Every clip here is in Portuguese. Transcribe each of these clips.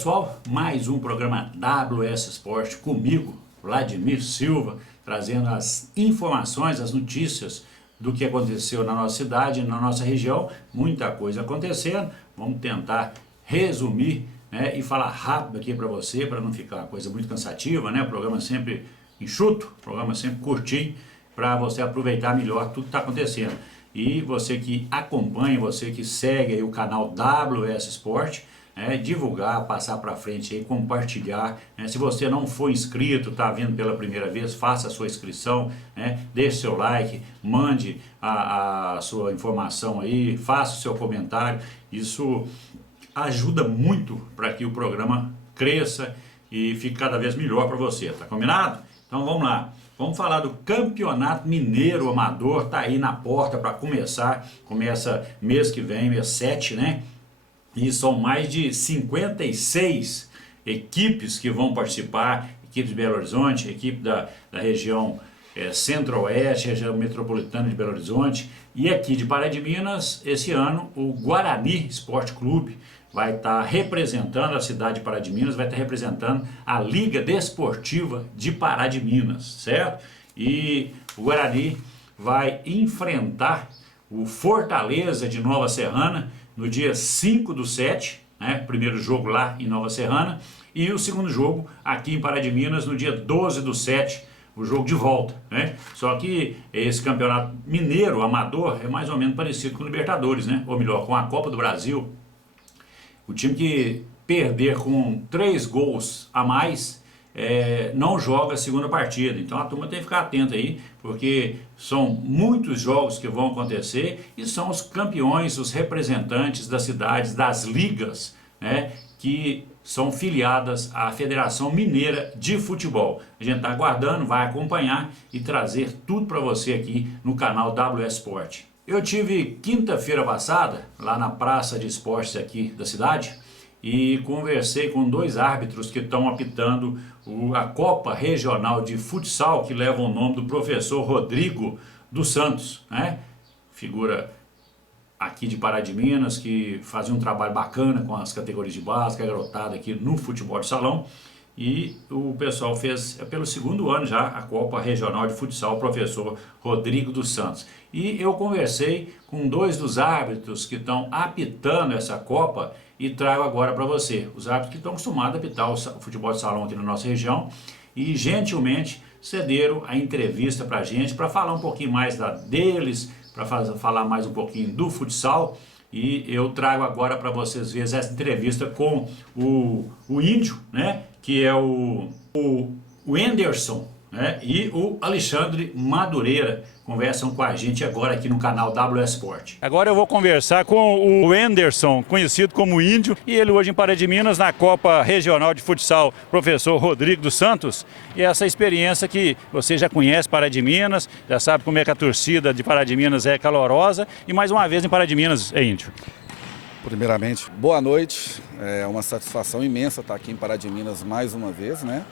pessoal, mais um programa WS Sport comigo, Vladimir Silva, trazendo as informações, as notícias do que aconteceu na nossa cidade, na nossa região. Muita coisa acontecendo, vamos tentar resumir, né, e falar rápido aqui para você, para não ficar uma coisa muito cansativa, né? O programa sempre enxuto, o programa sempre curtinho, para você aproveitar melhor tudo que está acontecendo. E você que acompanha, você que segue aí o canal WS Sport, divulgar, passar para frente aí, compartilhar, né? Se você não for inscrito, está vendo pela primeira vez, faça a sua inscrição, né? Deixe seu like, mande a sua informação aí, faça o seu comentário. Isso ajuda muito para que o programa cresça e fique cada vez melhor para você, tá combinado? Então vamos lá. Vamos falar do Campeonato Mineiro Amador, tá aí na porta para começar, começa mês que vem, mês 7, né? E são mais de 56 equipes que vão participar, equipes de Belo Horizonte, equipe da região Centro-Oeste, região metropolitana de Belo Horizonte. E aqui de Pará de Minas, esse ano, o Guarani Esporte Clube vai estar representando a cidade de Pará de Minas, vai estar representando a Liga Desportiva de Pará de Minas, certo? E o Guarani vai enfrentar o Fortaleza de Nova Serrana no dia 5/7, né? Primeiro jogo lá em Nova Serrana, e o segundo jogo aqui em Pará de Minas no dia 12/7, o jogo de volta, né? Só que esse campeonato mineiro amador é mais ou menos parecido com o Libertadores, né? Ou melhor, com a Copa do Brasil. O time que perder com 3 gols a mais não joga a segunda partida. Então a turma tem que ficar atenta aí, porque são muitos jogos que vão acontecer e são os campeões, os representantes das cidades, das ligas, né, que são filiadas à Federação Mineira de Futebol. A gente está aguardando, vai acompanhar e trazer tudo para você aqui no canal WS Sport. Eu tive quinta-feira passada lá na Praça de Esportes aqui da cidade e conversei com 2 árbitros que estão apitando a Copa Regional de Futsal, que leva o nome do professor Rodrigo dos Santos, né? Figura aqui de Pará de Minas, que fazia um trabalho bacana com as categorias de base, que é garotada aqui no futebol de salão. E o pessoal fez pelo 2º ano já a Copa Regional de Futsal, o professor Rodrigo dos Santos. E eu conversei com 2 dos árbitros que estão apitando essa Copa e trago agora para você. Os árbitros que estão acostumados a apitar o futebol de salão aqui na nossa região e gentilmente cederam a entrevista para a gente, para falar um pouquinho mais deles, para falar mais um pouquinho do futsal. E eu trago agora para vocês verem essa entrevista com o Índio, né, que é o Anderson, né, e o Alexandre Madureira. Conversam com a gente agora aqui no canal WS Sport. Agora eu vou conversar com o Anderson, conhecido como Índio, e ele hoje em Pará de Minas na Copa Regional de Futsal, professor Rodrigo dos Santos. E essa experiência que você já conhece Pará de Minas, já sabe como é que a torcida de Pará de Minas é calorosa, e mais uma vez em Pará de Minas, Índio. Primeiramente, boa noite, é uma satisfação imensa estar aqui em Pará de Minas mais uma vez, né?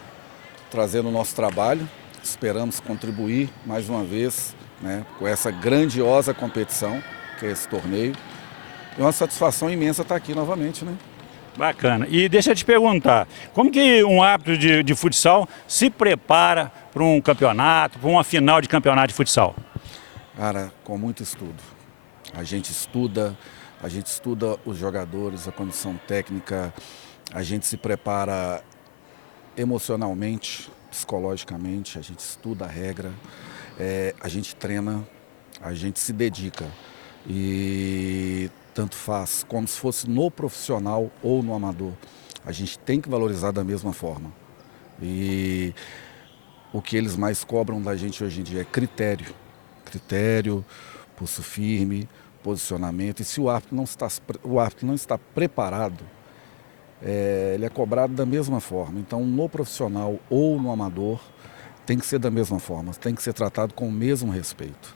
Trazendo o nosso trabalho, esperamos contribuir mais uma vez, né, com essa grandiosa competição, que é esse torneio. É uma satisfação imensa estar aqui novamente, né? Bacana. E deixa eu te perguntar, como que um árbitro de futsal se prepara para um campeonato, para uma final de campeonato de futsal? Cara, com muito estudo. A gente estuda os jogadores, a condição técnica, a gente se prepara emocionalmente, psicologicamente, a gente estuda a regra, a gente treina, a gente se dedica e tanto faz como se fosse no profissional ou no amador, a gente tem que valorizar da mesma forma. E o que eles mais cobram da gente hoje em dia é critério, pulso firme, posicionamento. E se o árbitro não está preparado, ele é cobrado da mesma forma. Então, no profissional ou no amador, tem que ser da mesma forma, tem que ser tratado com o mesmo respeito.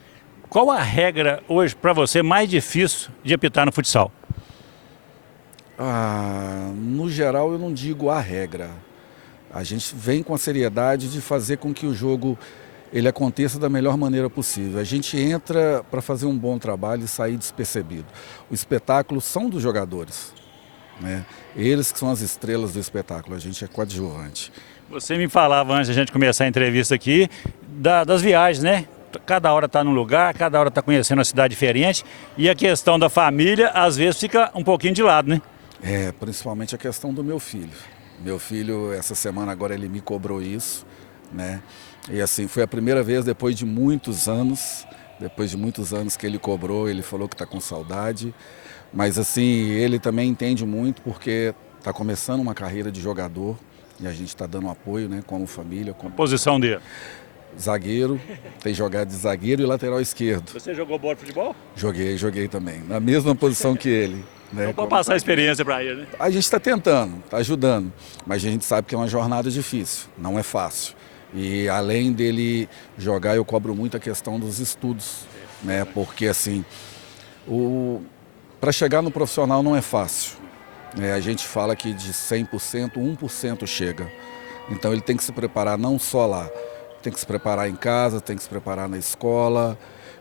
Qual a regra hoje para você mais difícil de apitar no futsal? No geral, eu não digo a regra. A gente vem com a seriedade de fazer com que o jogo ele aconteça da melhor maneira possível. A gente entra para fazer um bom trabalho e sair despercebido. O espetáculo são dos jogadores, né? Eles que são as estrelas do espetáculo, a gente é coadjuvante. Você me falava antes da gente começar a entrevista aqui das viagens, né? Cada hora está num lugar, cada hora está conhecendo uma cidade diferente e a questão da família às vezes fica um pouquinho de lado, né? Principalmente a questão do meu filho. Meu filho, essa semana agora ele me cobrou isso, né? E assim, foi a primeira vez depois de muitos anos que ele cobrou, ele falou que está com saudade. Mas assim, ele também entende muito porque está começando uma carreira de jogador e a gente está dando apoio, né, como família. Como... Posição dele? Zagueiro, tem jogado de zagueiro e lateral esquerdo. Você jogou bola de futebol? Joguei também, na mesma posição que ele. Né? Então pode passar a experiência para ele, né? A gente está tentando, está ajudando, mas a gente sabe que é uma jornada difícil, não é fácil. E além dele jogar, eu cobro muito a questão dos estudos, né? Porque assim, para chegar no profissional não é fácil. A gente fala que de 100%, 1% chega. Então ele tem que se preparar não só lá, tem que se preparar em casa, tem que se preparar na escola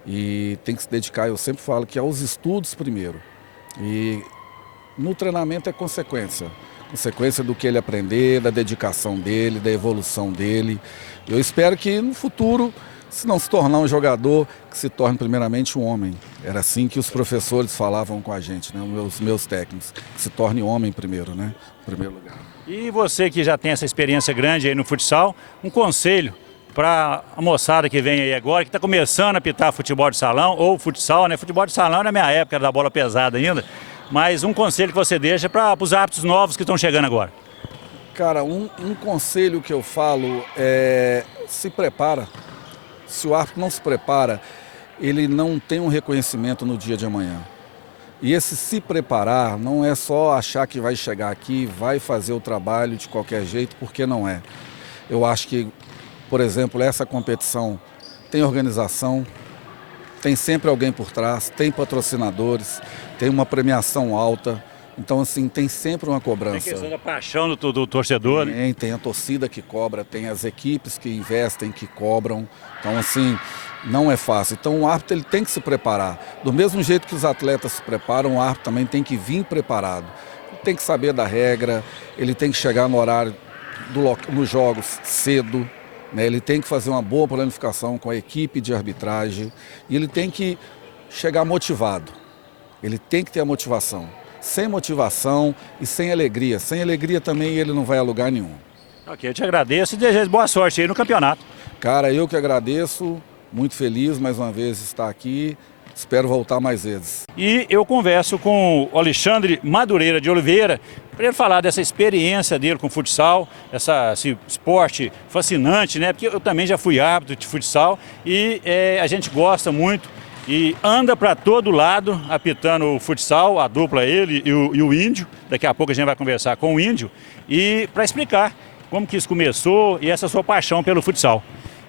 e tem que se dedicar, eu sempre falo que aos estudos primeiro. E no treinamento é consequência do que ele aprender, da dedicação dele, da evolução dele. Eu espero que no futuro, se não se tornar um jogador, que se torne primeiramente um homem. Era assim que os professores falavam com a gente, né? Os meus técnicos, que se torne homem primeiro, né? Em primeiro lugar. E você que já tem essa experiência grande aí no futsal, um conselho para a moçada que vem aí agora, que está começando a apitar futebol de salão ou futsal, né? Futebol de salão na minha época, era da bola pesada ainda, mas um conselho que você deixa para os árbitros novos que estão chegando agora. Cara, um conselho que eu falo é se prepara. Se o árbitro não se prepara, ele não tem um reconhecimento no dia de amanhã. E esse se preparar não é só achar que vai chegar aqui, vai fazer o trabalho de qualquer jeito, porque não é. Eu acho que, por exemplo, essa competição tem organização, tem sempre alguém por trás, tem patrocinadores, tem uma premiação alta. Então, assim, tem sempre uma cobrança. Tem questão da paixão do torcedor, né? Tem a torcida que cobra, tem as equipes que investem, que cobram. Então, assim, não é fácil. Então, o árbitro ele tem que se preparar. Do mesmo jeito que os atletas se preparam, o árbitro também tem que vir preparado. Tem que saber da regra, ele tem que chegar no horário nos jogos cedo, né? Ele tem que fazer uma boa planificação com a equipe de arbitragem e ele tem que chegar motivado. Ele tem que ter a motivação. Sem motivação e sem alegria. Sem alegria também ele não vai a lugar nenhum. Ok, eu te agradeço e desejo boa sorte aí no campeonato. Cara, eu que agradeço, muito feliz mais uma vez estar aqui, espero voltar mais vezes. E eu converso com o Alexandre Madureira de Oliveira, para ele falar dessa experiência dele com futsal, esse esporte fascinante, né? Porque eu também já fui árbitro de futsal e a gente gosta muito. E anda para todo lado apitando o futsal, a dupla ele e o Índio. Daqui a pouco a gente vai conversar com o Índio e para explicar como que isso começou e essa sua paixão pelo futsal.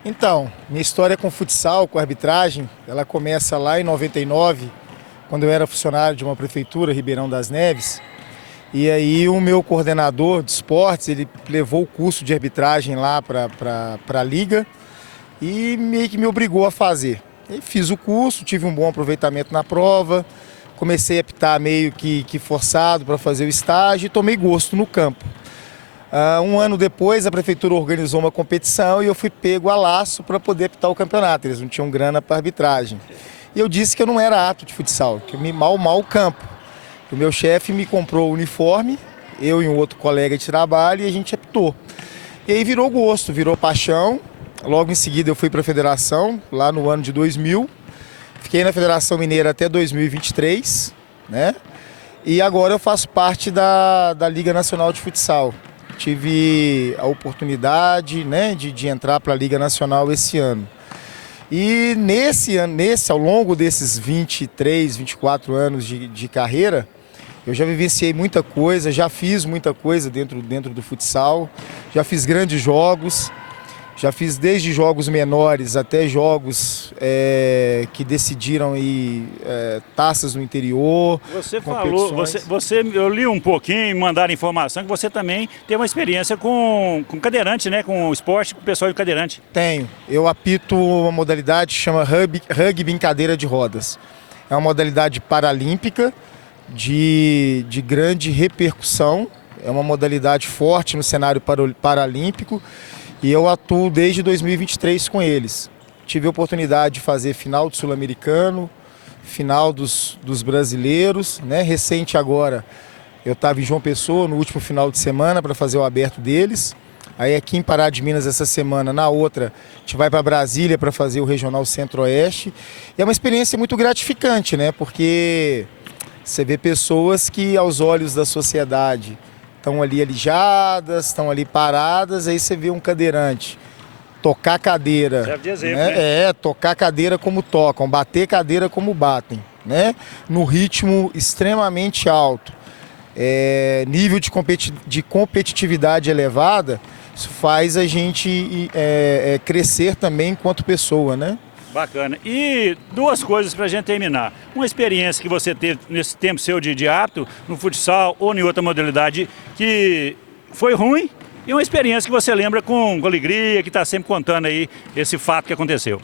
Então, minha história com futsal, com arbitragem, ela começa lá em 99, quando eu era funcionário de uma prefeitura, Ribeirão das Neves. E aí o meu coordenador de esportes, ele levou o curso de arbitragem lá para a liga e meio que me obrigou a fazer. E fiz o curso, tive um bom aproveitamento na prova, comecei a apitar meio que forçado para fazer o estágio e tomei gosto no campo. Um ano depois, a prefeitura organizou uma competição e eu fui pego a laço para poder apitar o campeonato. Eles não tinham grana para arbitragem. E eu disse que eu não era apto de futsal, que eu me mal o campo. O meu chefe me comprou o uniforme, eu e um outro colega de trabalho, e a gente apitou. E aí virou gosto, virou paixão. Logo em seguida eu fui para a federação, lá no ano de 2000. Fiquei na Federação Mineira até 2023, né? E agora eu faço parte da Liga Nacional de Futsal. Tive a oportunidade, né, de entrar para a Liga Nacional esse ano. E ao longo desses 23, 24 anos de carreira, eu já vivenciei muita coisa, já fiz muita coisa dentro do futsal, já fiz grandes jogos. Já fiz desde jogos menores até jogos que decidiram taças no interior. Você falou, eu li um pouquinho e mandaram informação que você também tem uma experiência com cadeirante, né? Com esporte, com o pessoal de cadeirante. Tenho. Eu apito uma modalidade que chama rugby em cadeira de rodas. É uma modalidade paralímpica de grande repercussão, é uma modalidade forte no cenário paralímpico e eu atuo desde 2023 com eles. Tive a oportunidade de fazer final do Sul-Americano, final dos brasileiros, né? Recente agora, eu estava em João Pessoa no último final de semana para fazer o aberto deles. Aí aqui em Pará de Minas essa semana, na outra, a gente vai para Brasília para fazer o Regional Centro-Oeste. E é uma experiência muito gratificante, né? Porque você vê pessoas que aos olhos da sociedade estão ali alijadas, estão ali paradas, aí você vê um cadeirante tocar cadeira, serve de exemplo, né? Tocar cadeira como tocam, bater cadeira como batem, né? No ritmo extremamente alto, nível de competitividade elevada, isso faz a gente crescer também enquanto pessoa, né? Bacana. E duas coisas para a gente terminar. Uma experiência que você teve nesse tempo seu de apto, no futsal ou em outra modalidade, que foi ruim, e uma experiência que você lembra com alegria, que está sempre contando aí esse fato que aconteceu.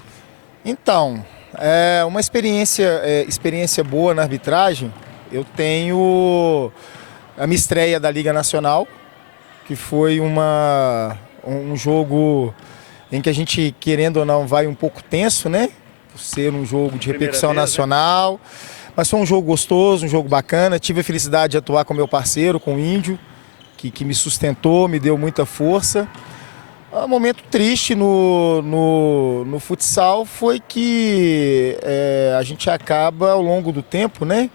Então, uma experiência boa na arbitragem, eu tenho a minha estreia da Liga Nacional, que foi um jogo em que a gente, querendo ou não, vai um pouco tenso, né? Por ser um jogo de repercussão nacional. Né? Mas foi um jogo gostoso, um jogo bacana. Tive a felicidade de atuar com meu parceiro, com o Índio, que me sustentou, me deu muita força. Um momento triste no futsal foi que a gente acaba, ao longo do tempo, né?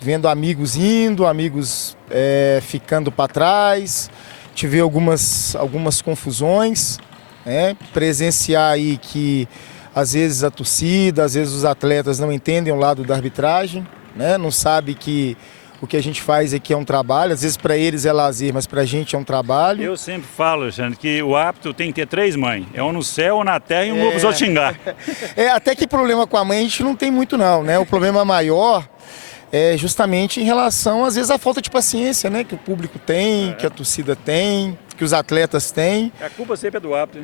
Vendo amigos indo, amigos ficando para trás. Tive algumas confusões. Presenciar aí que às vezes a torcida, às vezes os atletas não entendem o lado da arbitragem, né? Não sabe que o que a gente faz aqui é um trabalho, às vezes para eles é lazer, mas para a gente é um trabalho. Eu sempre falo, Alexandre, que o apto tem que ter três mães, um no céu, ou na terra e um ovo xingar. Até que problema com a mãe a gente não tem muito não, né? O problema maior é justamente em relação, às vezes, à falta de paciência, né? Que o público tem, que a torcida tem, que os atletas têm. A culpa sempre é do apto.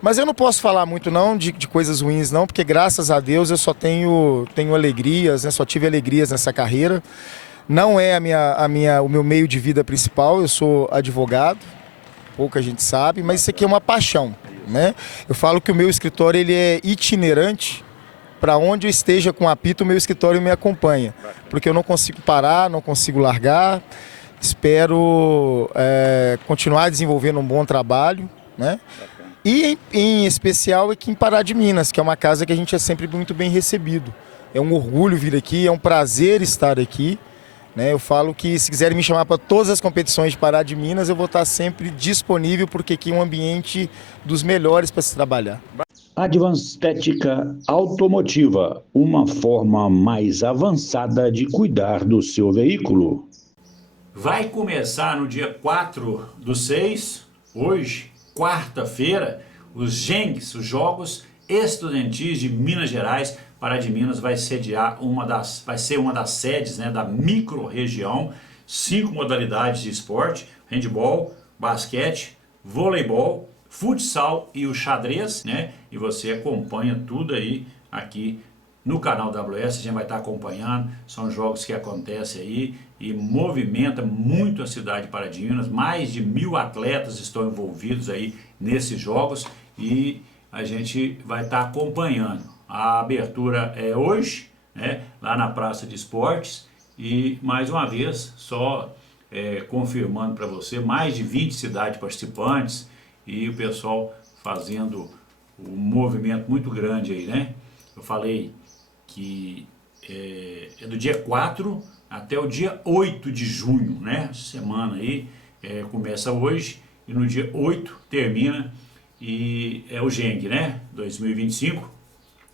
Mas eu não posso falar muito não de coisas ruins não, porque graças a Deus eu só tenho alegrias, né? Só tive alegrias nessa carreira. Não é o meu meio de vida principal, eu sou advogado, pouca gente sabe, mas isso aqui é uma paixão, né? Eu falo que o meu escritório ele é itinerante. Para onde eu esteja com apito, o meu escritório me acompanha. Porque eu não consigo parar, não consigo largar. Espero continuar desenvolvendo um bom trabalho, né? E em especial aqui em Pará de Minas, que é uma casa que a gente é sempre muito bem recebido. É um orgulho vir aqui, é um prazer estar aqui, né? Eu falo que se quiserem me chamar para todas as competições de Pará de Minas, eu vou estar sempre disponível, porque aqui é um ambiente dos melhores para se trabalhar. Advanced Automotiva, uma forma mais avançada de cuidar do seu veículo. Vai começar no dia 4/6, hoje, quarta-feira, os JENGs, os Jogos Estudantis de Minas Gerais. Pará de Minas vai sediar vai ser uma das sedes, né, da micro-região, 5 modalidades de esporte: handebol, basquete, voleibol, futsal e o xadrez, né? E você acompanha tudo aí aqui no canal WS, a gente vai estar acompanhando. São jogos que acontecem aí e movimenta muito a cidade de Pará de Minas. Mais de 1000 atletas estão envolvidos aí nesses jogos e a gente vai estar acompanhando. A abertura é hoje, né? Lá na Praça de Esportes, e mais uma vez, só confirmando para você, mais de 20 cidades participantes e o pessoal fazendo um movimento muito grande aí, né? Eu falei que é do dia 4 até o dia 8 de junho, né? Semana aí, começa hoje e no dia 8 termina, e é o JENG, né? 2025,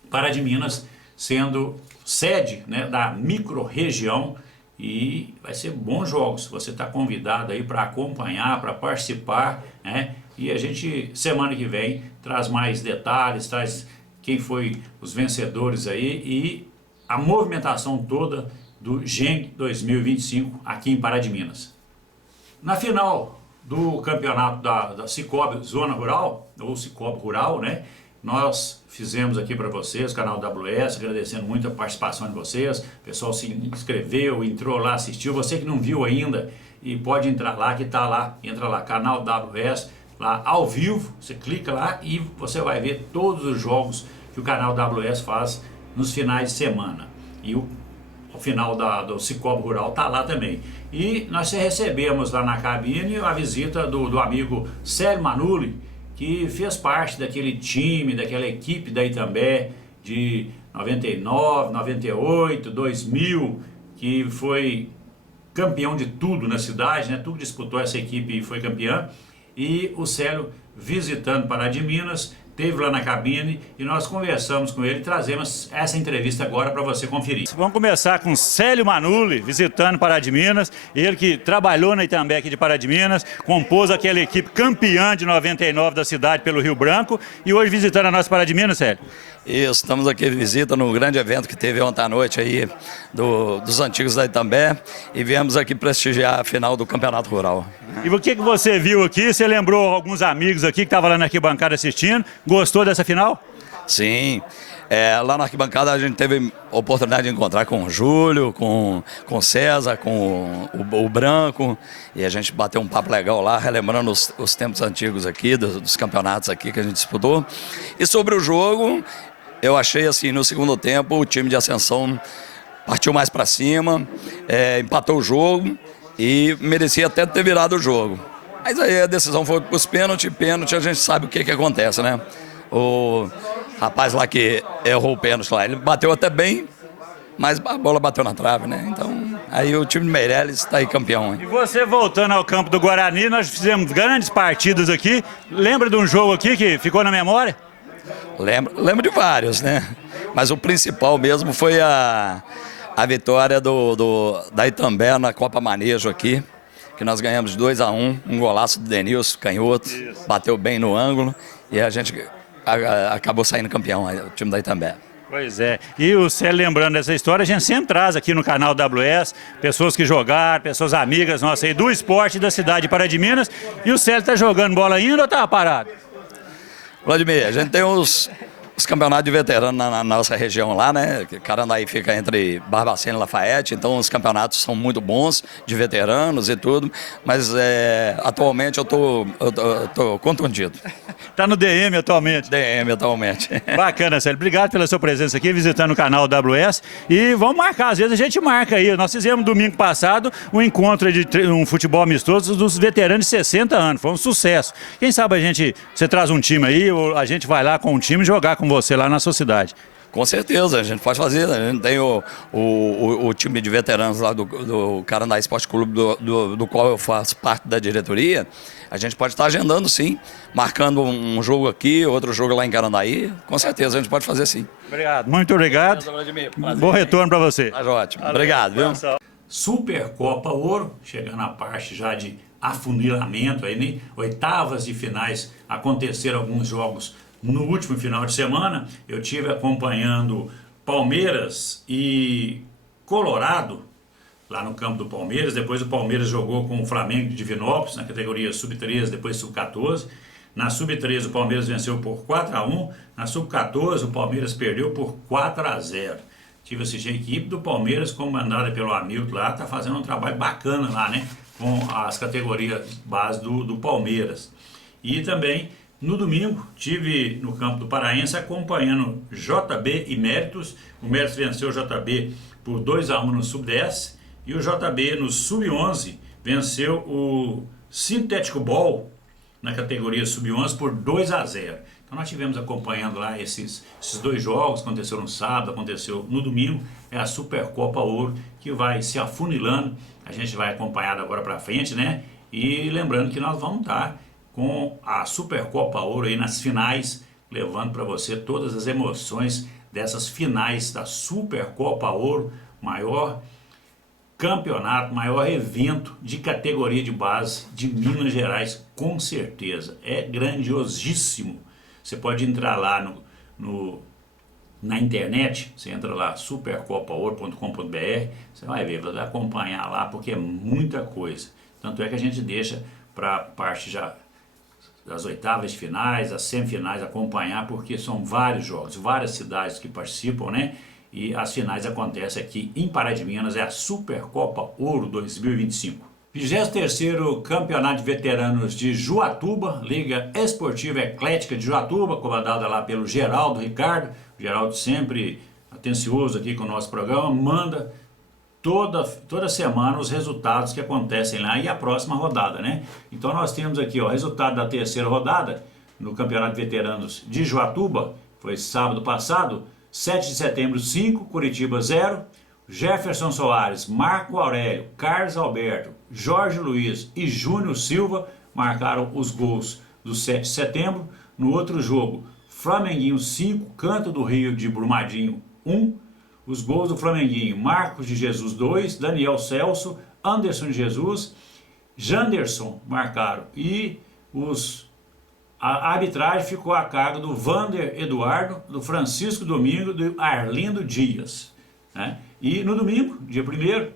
Pará de Minas sendo sede, né, da micro-região, e vai ser bons jogos. Você está convidado aí para acompanhar, para participar, né? E a gente, semana que vem, traz mais detalhes, traz quem foi os vencedores aí e a movimentação toda do JENG 2025 aqui em Pará de Minas. Na final do campeonato da Cicobi Zona Rural, ou Cicobi Rural, né? nós fizemos aqui para vocês, canal WS, agradecendo muito a participação de vocês. O pessoal se inscreveu, entrou lá, assistiu. Você que não viu ainda, e pode entrar lá, que está lá, entra lá, canal WS, lá ao vivo, você clica lá e você vai ver todos os jogos que o canal WS faz nos finais de semana. E o final do Cicobi Rural está lá também. E nós recebemos lá na cabine a visita do amigo Célio Manuli, que fez parte daquele time, daquela equipe da Itambé de 99, 98, 2000, que foi campeão de tudo na cidade, né? Tudo disputou, essa equipe e foi campeã. E o Célio, visitando Pará de Minas, esteve lá na cabine e nós conversamos com ele, trazemos essa entrevista agora para você conferir. Vamos começar com Célio Manuli, visitando Pará de Minas, ele que trabalhou na Itambé aqui de Pará de Minas, compôs aquela equipe campeã de 99 da cidade pelo Rio Branco e hoje visitando a nossa Pará de Minas, Célio. Isso, estamos aqui de visita no grande evento que teve ontem à noite aí dos antigos da Itambé e viemos aqui prestigiar a final do Campeonato Rural. E o que você viu aqui? Você lembrou alguns amigos aqui que estavam lá na arquibancada assistindo? Gostou dessa final? Sim, lá na arquibancada a gente teve a oportunidade de encontrar com o Júlio, com o César, com o Branco, e a gente bateu um papo legal lá, relembrando os tempos antigos aqui, dos campeonatos aqui que a gente disputou. E sobre o jogo, eu achei assim, no segundo tempo, o time de Ascensão partiu mais para cima, empatou o jogo e merecia até ter virado o jogo. Mas aí a decisão foi para os pênaltis, a gente sabe o que acontece, né? O rapaz lá que errou o pênalti lá, ele bateu até bem, mas a bola bateu na trave, né? Então, aí o time de Meireles está aí campeão, hein? E você voltando ao campo do Guarani, nós fizemos grandes partidas aqui. Lembra de um jogo aqui que ficou na memória? Lembro de vários, né? Mas o principal mesmo foi a vitória da Itambé na Copa Manejo aqui, que nós ganhamos 2-1, um golaço do Denilson, canhoto, bateu bem no ângulo e a gente acabou saindo campeão, o time da Itambé. Pois é, e o Célio lembrando dessa história, a gente sempre traz aqui no canal WS pessoas que jogaram, pessoas amigas nossas aí do esporte da cidade de Pará de Minas, e o Célio tá jogando bola ainda ou tá parado? Vladimir, a gente tem os campeonatos de veterano na nossa região lá, né? Carandaí fica entre Barbacena e Lafayette, então os campeonatos são muito bons, de veteranos e tudo, mas atualmente eu tô contundido. Tá no DM atualmente? DM atualmente. Bacana, Célio. Obrigado pela sua presença aqui, visitando o canal WS. E vamos marcar, às vezes a gente marca aí. Nós fizemos domingo passado um encontro de um futebol amistoso dos veteranos de 60 anos. Foi um sucesso. Quem sabe você traz um time aí, ou a gente vai lá com um time jogar com você lá na sua cidade. Com certeza, a gente pode fazer. A gente tem o time de veteranos lá do Carandaí Esporte Clube, do qual eu faço parte da diretoria. A gente pode estar agendando, sim, marcando um jogo aqui, outro jogo lá em Carandaí. Com certeza, a gente pode fazer, sim. Obrigado, muito obrigado. Bom retorno para você. Tá ótimo. Obrigado, viu? Supercopa Ouro, chegando à parte já de afunilamento, aí, né? Oitavas de finais, aconteceram alguns jogos no último final de semana. Eu tive acompanhando Palmeiras e Colorado, lá no campo do Palmeiras. Depois o Palmeiras jogou com o Flamengo de Divinópolis, na categoria Sub-13, depois Sub-14. Na Sub-13 o Palmeiras venceu por 4-1, na Sub-14 o Palmeiras perdeu por 4-0. Tive assistindo a equipe do Palmeiras, comandada pelo Hamilton lá, tá fazendo um trabalho bacana lá, né? Com as categorias base do Palmeiras. E também no domingo, tive no campo do Paraense acompanhando JB e Méritos. O Méritos venceu o JB por 2-1 no Sub-10 e o JB no Sub-11 venceu o Sintético Ball na categoria Sub-11 por 2-0. Então nós tivemos acompanhando lá esses dois jogos, aconteceu no sábado, aconteceu no domingo, é a Supercopa Ouro que vai se afunilando, a gente vai acompanhar agora para frente, né? E lembrando que nós vamos estar com a Supercopa Ouro aí nas finais, levando para você todas as emoções dessas finais da Supercopa Ouro, maior campeonato, maior evento de categoria de base de Minas Gerais, com certeza. É grandiosíssimo. Você pode entrar lá na internet, você entra lá, supercopaouro.com.br, você vai ver, vai acompanhar lá, porque é muita coisa. Tanto é que a gente deixa para a parte já das oitavas de finais, as semifinais, acompanhar, porque são vários jogos, várias cidades que participam, né? E as finais acontecem aqui em Pará de Minas, é a Supercopa Ouro 2025. 23º Campeonato de Veteranos de Juatuba, Liga Esportiva Eclética de Juatuba, comandada lá pelo Geraldo Ricardo. O Geraldo sempre atencioso aqui com o nosso programa, manda toda semana os resultados que acontecem lá e a próxima rodada, né? Então nós temos aqui o resultado da terceira rodada no Campeonato de Veteranos de Juatuba, foi sábado passado, 7 de setembro 5, Curitiba 0, Jefferson Soares, Marco Aurélio, Carlos Alberto, Jorge Luiz e Júnior Silva marcaram os gols do 7 de setembro. No outro jogo, Flamenguinho 5, Canto do Rio de Brumadinho 1. Os gols do Flamenguinho, Marcos de Jesus 2, Daniel Celso, Anderson de Jesus, Janderson marcaram. E a arbitragem ficou a cargo do Vander Eduardo, do Francisco Domingo e do Arlindo Dias, né? E no domingo, dia 1º,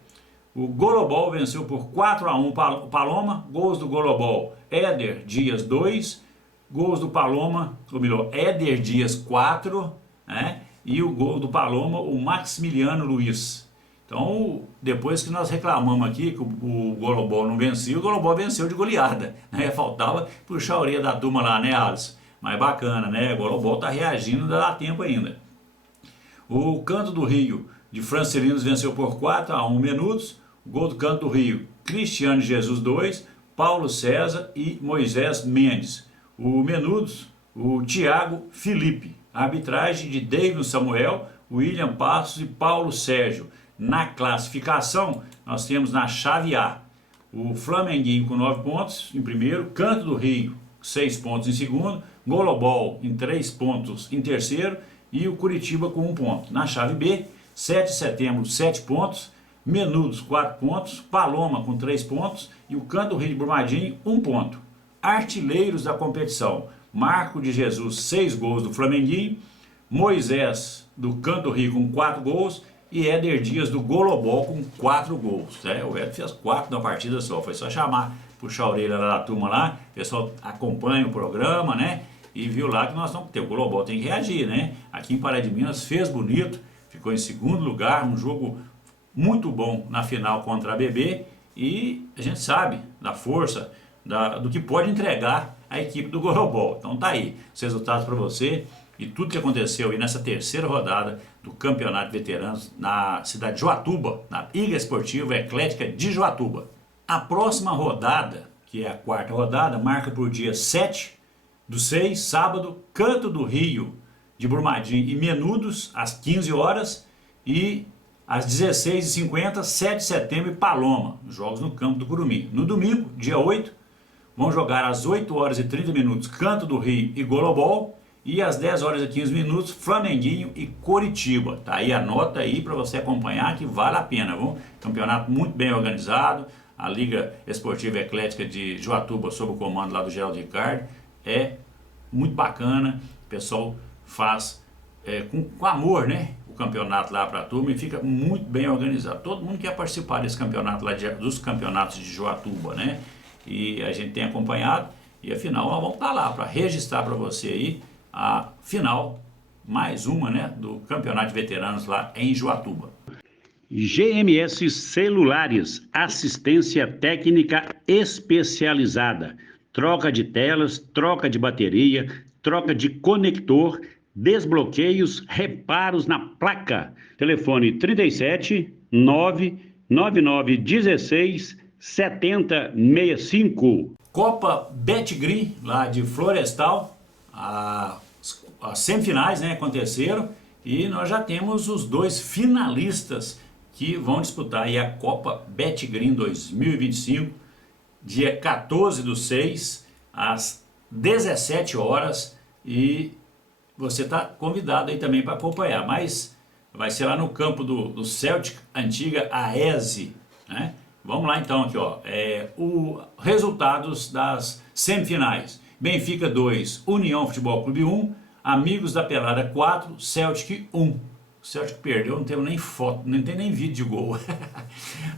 o Golobol venceu por 4-1 o Paloma. Gols do Golobol, Éder Dias 2, gols do Paloma, ou melhor, Éder Dias 4, né? E o gol do Paloma, o Maximiliano Luiz. Então, depois que nós reclamamos aqui que o Golobol não venceu, o Golobol venceu de goleada, né? Faltava puxar a orelha da turma lá, né, Alisson? Mas bacana, né? O Golobol tá reagindo, ainda dá tempo ainda. O Canto do Rio de Francilinos venceu por 4-1 Menudos. Gol do Canto do Rio, Cristiano Jesus 2, Paulo César e Moisés Mendes. O Menudos, o Thiago Felipe. A arbitragem de David Samuel, William Passos e Paulo Sérgio. Na classificação, nós temos na chave A o Flamenguinho com 9 pontos em primeiro, Canto do Rio 6 pontos em segundo, Golobol em 3 pontos em terceiro e o Curitiba com 1 ponto. Na chave B, 7 de setembro 7 pontos, Menudos 4 pontos, Paloma com 3 pontos e o Canto do Rio de Brumadinho 1 ponto. Artilheiros da competição, Marco de Jesus 6 gols do Flamenguinho, Moisés do Canto do Rio com 4 gols e Éder Dias do Golobol com 4 gols. O Éder fez 4 na partida só, foi só chamar, puxar a orelha da turma lá, o pessoal acompanha o programa, né? E viu lá que nós vamos ter, o Golobol tem que reagir, né? Aqui em Pará de Minas fez bonito, ficou em segundo lugar, um jogo muito bom na final contra a BB e a gente sabe da força, do que pode entregar a equipe do Golobol. Então tá aí, os resultados para você e tudo que aconteceu aí nessa terceira rodada do Campeonato de Veteranos na cidade de Juatuba, na Liga Esportiva Eclética de Juatuba. A próxima rodada, que é a quarta rodada, marca por dia 7/6, sábado, Canto do Rio de Brumadinho e Menudos, às 15 horas, e às 16h50, 7 de setembro e Paloma, jogos no campo do Curumim. No domingo, dia 8, vão jogar às 8 horas e 30 minutos Canto do Rio e Golobol, e às 10 horas e 15 minutos Flamenguinho e Coritiba. Tá aí, anota aí para você acompanhar que vale a pena, viu? Campeonato muito bem organizado, a Liga Esportiva Eclética de Juatuba, sob o comando lá do Geraldo Ricardo, é muito bacana, o pessoal faz com amor, né? O campeonato lá para a turma e fica muito bem organizado. Todo mundo quer participar desse campeonato lá, dos campeonatos de Juatuba, né? E a gente tem acompanhado e afinal nós vamos estar lá para registrar para você aí a final, mais uma, né, do Campeonato de Veteranos lá em Juatuba. GMS Celulares, assistência técnica especializada, troca de telas, troca de bateria, troca de conector, desbloqueios, reparos na placa. Telefone 37 999 16 7065. Copa Betgri, lá de Florestal, as semifinais, né, aconteceram e nós já temos os 2 finalistas que vão disputar aí a Copa Betgri 2025, dia 14/6, às 17 horas, e você está convidado aí também para acompanhar, mas vai ser lá no campo do Celtic, antiga AESI, né? Vamos lá então aqui, ó, resultados das semifinais. Benfica 2, União Futebol Clube 1, Amigos da Pelada 4, Celtic 1. O Celtic perdeu, não tem nem foto, não tem nem vídeo de gol.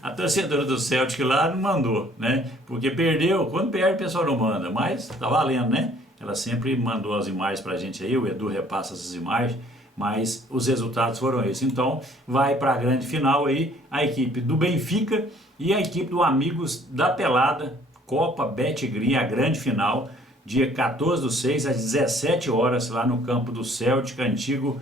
A torcedora do Celtic lá não mandou, né? Porque perdeu, quando perde o pessoal não manda, mas tá valendo, né? Ela sempre mandou as imagens pra gente aí, o Edu repassa essas imagens, mas os resultados foram esses. Então vai para a grande final aí a equipe do Benfica e a equipe do Amigos da Pelada, Copa Betgrid, a grande final, dia 14/6 às 17 horas lá no campo do Celtic, antigo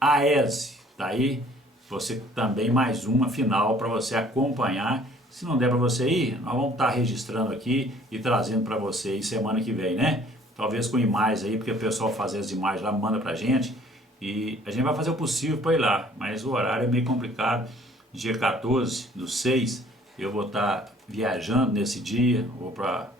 AES. Tá aí você também mais uma final para você acompanhar. Se não der para você ir, nós vamos estar registrando aqui e trazendo para você aí semana que vem, né? Talvez com imagens aí, porque o pessoal faz as imagens lá, manda pra gente e a gente vai fazer o possível para ir lá, mas o horário é meio complicado. Dia 14/6 eu vou estar viajando nesse dia, vou para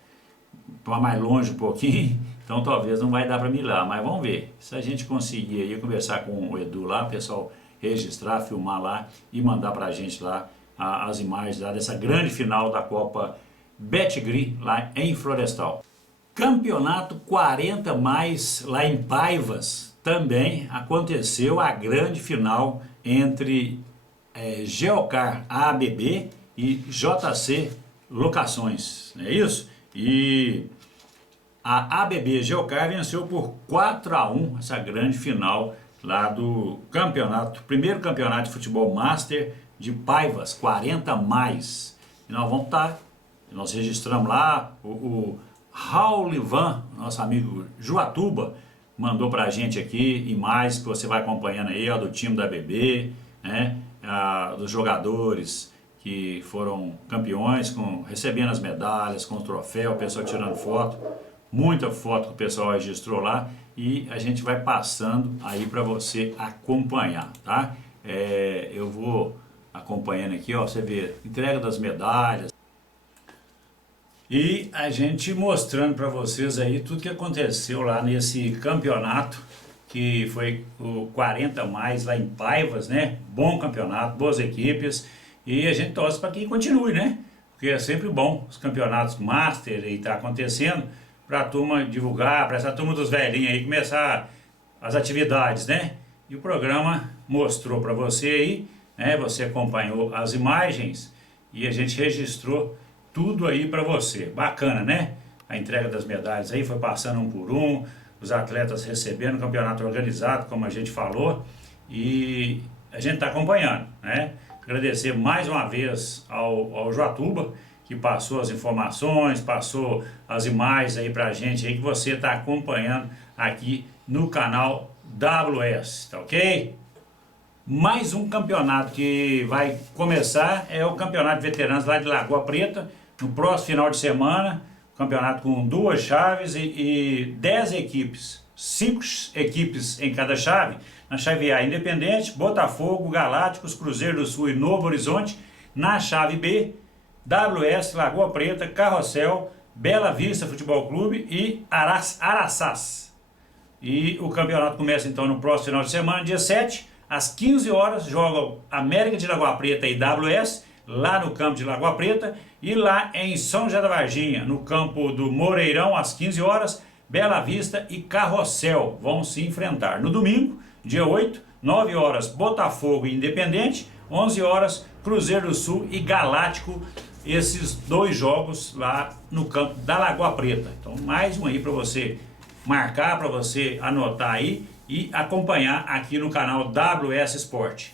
mais longe um pouquinho, então talvez não vai dar para mim ir lá, mas vamos ver. Se a gente conseguir aí conversar com o Edu lá, o pessoal registrar, filmar lá e mandar para a gente lá as imagens lá dessa grande final da Copa Betgrid lá em Florestal. Campeonato 40 mais lá em Paivas também aconteceu a grande final entre Geocar ABB e JC Locações, não é isso? E a ABB Geocar venceu por 4-1 essa grande final lá do campeonato, primeiro campeonato de futebol master de Paivas, 40 mais. E nós vamos estar, nós registramos lá, o Raul Ivan, nosso amigo Juatuba, mandou pra gente aqui imagens que você vai acompanhando aí, ó, do time da ABB, né, dos jogadores que foram campeões, recebendo as medalhas, com o troféu, o pessoal tirando foto, muita foto que o pessoal registrou lá e a gente vai passando aí para você acompanhar, tá? Eu vou acompanhando aqui, ó, você vê, entrega das medalhas e a gente mostrando para vocês aí tudo que aconteceu lá nesse campeonato que foi o 40 mais lá em Paivas, né? Bom campeonato, boas equipes. E a gente torce para que continue, né? Porque é sempre bom os campeonatos master e tá acontecendo para a turma divulgar, para essa turma dos velhinhos aí começar as atividades, né? E o programa mostrou para você aí, né? Você acompanhou as imagens e a gente registrou tudo aí para você. Bacana, né? A entrega das medalhas aí foi passando um por um, os atletas recebendo o campeonato organizado, como a gente falou, e a gente está acompanhando, né? Agradecer mais uma vez ao Joatuba, que passou as informações, passou as imagens aí pra gente aí, que você está acompanhando aqui no canal WS, tá ok? Mais um campeonato que vai começar é o Campeonato de Veteranos lá de Lagoa Preta, no próximo final de semana, campeonato com 2 chaves e 10 equipes, 5 equipes em cada chave. Na chave A, Independente, Botafogo, Galácticos, Cruzeiro do Sul e Novo Horizonte. Na chave B, WS, Lagoa Preta, Carrossel, Bela Vista Futebol Clube e Araçás. E o campeonato começa então no próximo final de semana, dia 7, às 15 horas, jogam América de Lagoa Preta e WS, lá no campo de Lagoa Preta, e lá em São José da Varginha, no campo do Moreirão, às 15 horas, Bela Vista e Carrossel vão se enfrentar. No domingo, dia 8, 9 horas, Botafogo e Independente, 11 horas, Cruzeiro do Sul e Galáctico, esses 2 jogos lá no campo da Lagoa Preta. Então, mais um aí para você marcar, para você anotar aí e acompanhar aqui no canal WS Sport.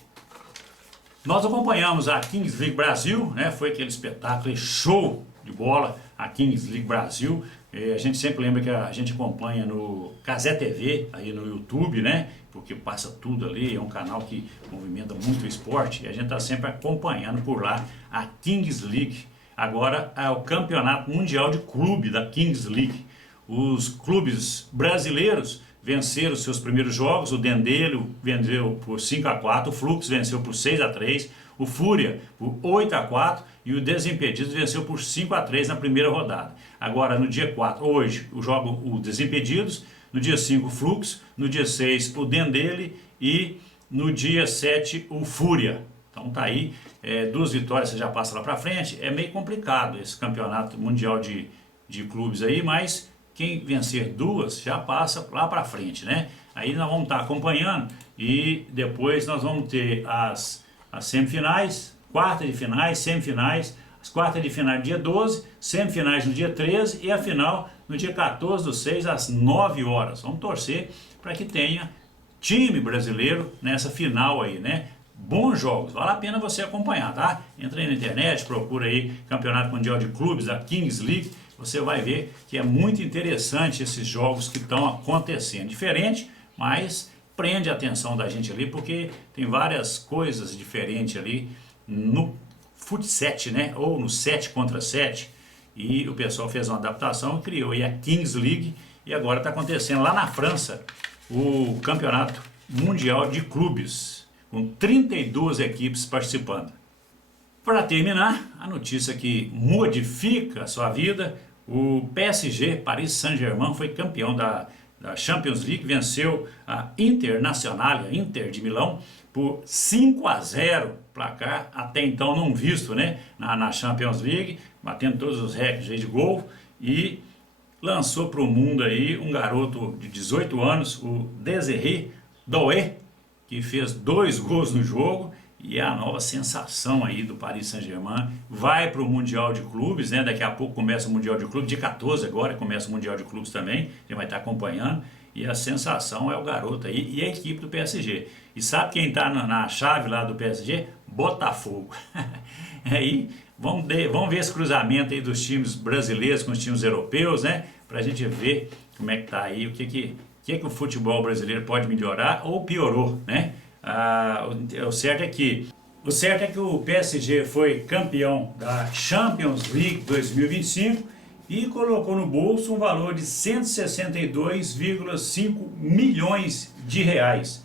Nós acompanhamos a Kings League Brasil, né? Foi aquele espetáculo, show de bola, a Kings League Brasil. A gente sempre lembra que a gente acompanha no Cazé TV, aí no YouTube, né? Porque passa tudo ali, é um canal que movimenta muito o esporte e a gente está sempre acompanhando por lá a Kings League. Agora é o Campeonato Mundial de Clube da Kings League. Os clubes brasileiros venceram os seus primeiros jogos, o Dendelo venceu por 5-4, o Flux venceu por 6-3, o Fúria por 8-4 e o Desimpedidos venceu por 5-3 na primeira rodada. Agora no dia 4, hoje, jogam o Desimpedidos, no dia 5 o Flux, no dia 6 o Dendele e no dia 7 o Fúria. Então tá aí, 2 vitórias você já passa lá pra frente, é meio complicado esse campeonato mundial de clubes aí, mas quem vencer 2 já passa lá para frente, né? Aí nós vamos estar acompanhando e depois nós vamos ter as semifinais, quartas de finais, semifinais, as quartas de final no dia 12, semifinais no dia 13 e a final no dia 14/6 às 9 horas. Vamos torcer para que tenha time brasileiro nessa final aí, né? Bons jogos, vale a pena você acompanhar, tá? Entra aí na internet, procura aí Campeonato Mundial de Clubes da Kings League, você vai ver que é muito interessante esses jogos que estão acontecendo. Diferente, mas prende a atenção da gente ali, porque tem várias coisas diferentes ali no Fut 7, né? Ou no 7 contra 7, e o pessoal fez uma adaptação e criou aí a Kings League, e agora está acontecendo lá na França o Campeonato Mundial de Clubes, com 32 equipes participando. Para terminar, a notícia que modifica a sua vida: o PSG, Paris Saint-Germain, foi campeão da Champions League, venceu a Internazionale, a Inter de Milão, por 5-0, placar até então não visto, né, na Champions League, batendo todos os recordes de gol, e lançou para o mundo aí um garoto de 18 anos, o Désiré Doué, que fez 2 gols no jogo e é a nova sensação aí do Paris Saint-Germain. Vai para o Mundial de Clubes, né? Daqui a pouco começa o Mundial de Clubes, dia 14 agora começa o Mundial de Clubes também, a gente vai estar acompanhando, e a sensação é o garoto aí e a equipe do PSG. E sabe quem está na chave lá do PSG? Botafogo. Aí vamos ver esse cruzamento aí dos times brasileiros com os times europeus, né? Para a gente ver como é que tá aí, o que o futebol brasileiro pode melhorar ou piorou, né? O certo é que o PSG foi campeão da Champions League 2025 e colocou no bolso um valor de 162,5 milhões de reais.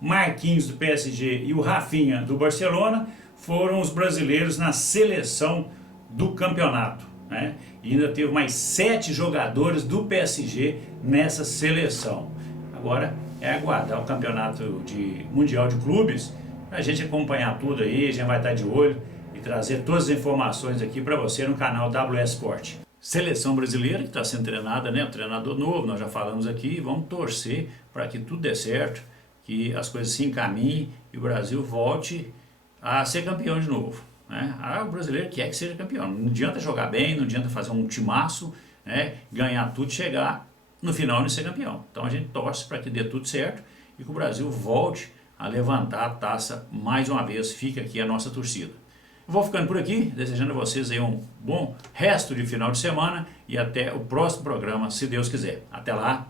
Marquinhos do PSG e o Rafinha do Barcelona foram os brasileiros na seleção do campeonato, né? E ainda teve mais 7 jogadores do PSG nessa seleção. Agora é aguardar o campeonato mundial de clubes, a gente acompanhar tudo aí, a gente vai estar de olho e trazer todas as informações aqui para você no canal WS Sport. Seleção brasileira que está sendo treinada, né? O treinador novo, nós já falamos aqui, vamos torcer para que tudo dê certo, que as coisas se encaminhem e o Brasil volte a ser campeão de novo, né? O brasileiro quer que seja campeão, não adianta jogar bem, não adianta fazer um timaço, né? Ganhar tudo, chegar no final e não ser campeão. Então a gente torce para que dê tudo certo e que o Brasil volte a levantar a taça mais uma vez. Fica aqui a nossa torcida. Vou ficando por aqui, desejando a vocês aí um bom resto de final de semana e até o próximo programa, se Deus quiser. Até lá!